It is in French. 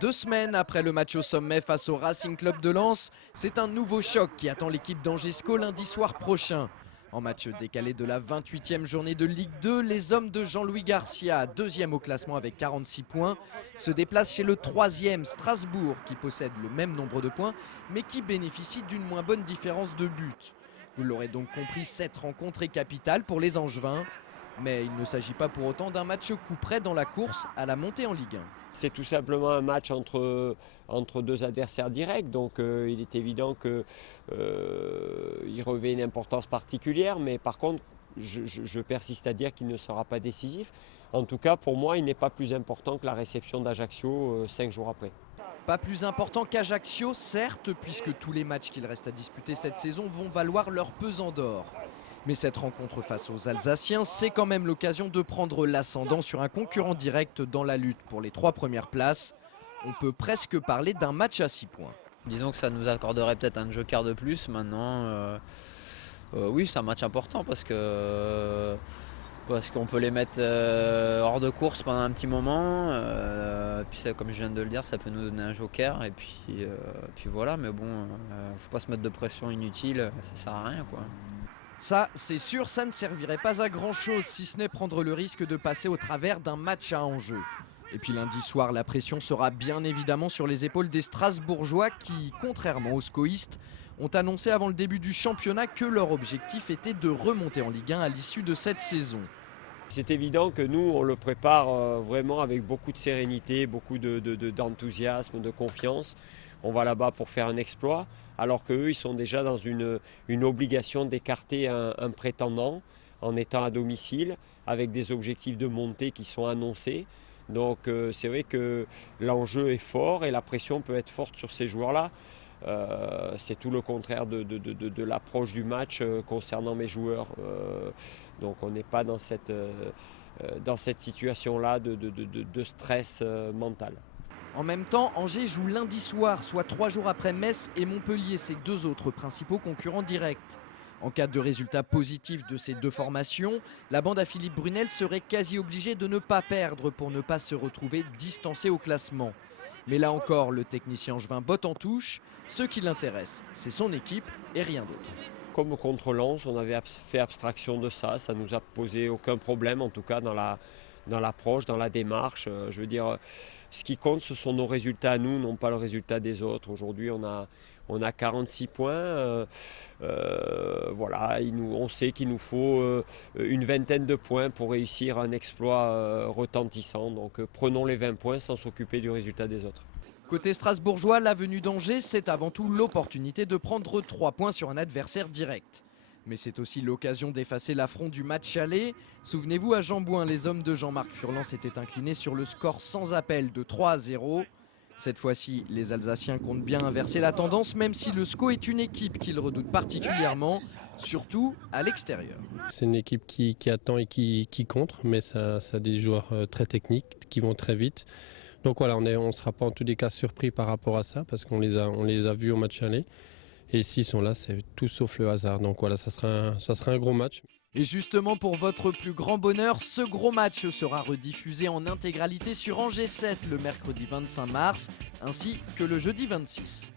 2 semaines après le match au sommet face au Racing Club de Lens, c'est un nouveau choc qui attend l'équipe d'Angesco lundi soir prochain. En match décalé de la 28e journée de Ligue 2, les hommes de Jean-Louis Garcia, deuxième au classement avec 46 points, se déplacent chez le 3e Strasbourg qui possède le même nombre de points mais qui bénéficie d'une moins bonne différence de but. Vous l'aurez donc compris, cette rencontre est capitale pour les Angevins. Mais il ne s'agit pas pour autant d'un match coup près dans la course à la montée en Ligue 1. C'est tout simplement un match entre deux adversaires directs, donc il est évident qu'il revêt une importance particulière, mais par contre, je persiste à dire qu'il ne sera pas décisif. En tout cas, pour moi, il n'est pas plus important que la réception d'Ajaccio 5 jours après. Pas plus important qu'Ajaccio, certes, puisque tous les matchs qu'il reste à disputer cette saison vont valoir leur pesant d'or. Mais cette rencontre face aux Alsaciens, c'est quand même l'occasion de prendre l'ascendant sur un concurrent direct dans la lutte pour les 3 premières places. On peut presque parler d'un match à 6 points. Disons que ça nous accorderait peut-être un joker de plus maintenant. Oui, c'est un match important parce qu'on peut les mettre hors de course pendant un petit moment. Puis ça, comme je viens de le dire, ça peut nous donner un joker. Et puis voilà, mais bon, faut pas se mettre de pression inutile, ça sert à rien, quoi. Ça, c'est sûr, ça ne servirait pas à grand chose si ce n'est prendre le risque de passer au travers d'un match à enjeu. Et puis lundi soir, la pression sera bien évidemment sur les épaules des Strasbourgeois qui, contrairement aux scoïstes, ont annoncé avant le début du championnat que leur objectif était de remonter en Ligue 1 à l'issue de cette saison. C'est évident que nous, on le prépare vraiment avec beaucoup de sérénité, beaucoup d'enthousiasme, de confiance. On va là-bas pour faire un exploit, alors qu'eux, ils sont déjà dans une obligation d'écarter un prétendant en étant à domicile, avec des objectifs de montée qui sont annoncés. Donc c'est vrai que l'enjeu est fort et la pression peut être forte sur ces joueurs-là. C'est tout le contraire de l'approche du match concernant mes joueurs. Donc on n'est pas dans cette situation-là de stress mental. En même temps, Angers joue lundi soir, soit 3 jours après Metz et Montpellier, ses 2 autres principaux concurrents directs. En cas de résultat positif de ces 2 formations, la bande à Philippe Brunel serait quasi obligée de ne pas perdre pour ne pas se retrouver distancé au classement. Mais là encore, le technicien angevin botte en touche. Ce qui l'intéresse, c'est son équipe et rien d'autre. Comme contre Lens, on avait fait abstraction de ça, ça ne nous a posé aucun problème, en tout cas dans l'approche, dans la démarche. Je veux dire, ce qui compte, ce sont nos résultats à nous, non pas le résultat des autres. Aujourd'hui, on a 46 points. Voilà, on sait qu'il nous faut une vingtaine de points pour réussir un exploit retentissant. Donc prenons les 20 points sans s'occuper du résultat des autres. Côté strasbourgeois, la venue d'Angers, c'est avant tout l'opportunité de prendre 3 points sur un adversaire direct. Mais c'est aussi l'occasion d'effacer l'affront du match aller. Souvenez-vous, à Jean-Bouin, les hommes de Jean-Marc Furlan s'étaient inclinés sur le score sans appel de 3-0. Cette fois-ci, les Alsaciens comptent bien inverser la tendance, même si le SCO est une équipe qu'ils redoutent particulièrement, surtout à l'extérieur. C'est une équipe qui attend et qui contre, mais ça a des joueurs très techniques qui vont très vite. Donc voilà, on ne sera pas en tous les cas surpris par rapport à ça, parce qu'on les a vus au match aller. Et s'ils sont là, c'est tout sauf le hasard. Donc voilà, ça sera un gros match. Et justement, pour votre plus grand bonheur, ce gros match sera rediffusé en intégralité sur Angers 7 le mercredi 25 mars, ainsi que le jeudi 26.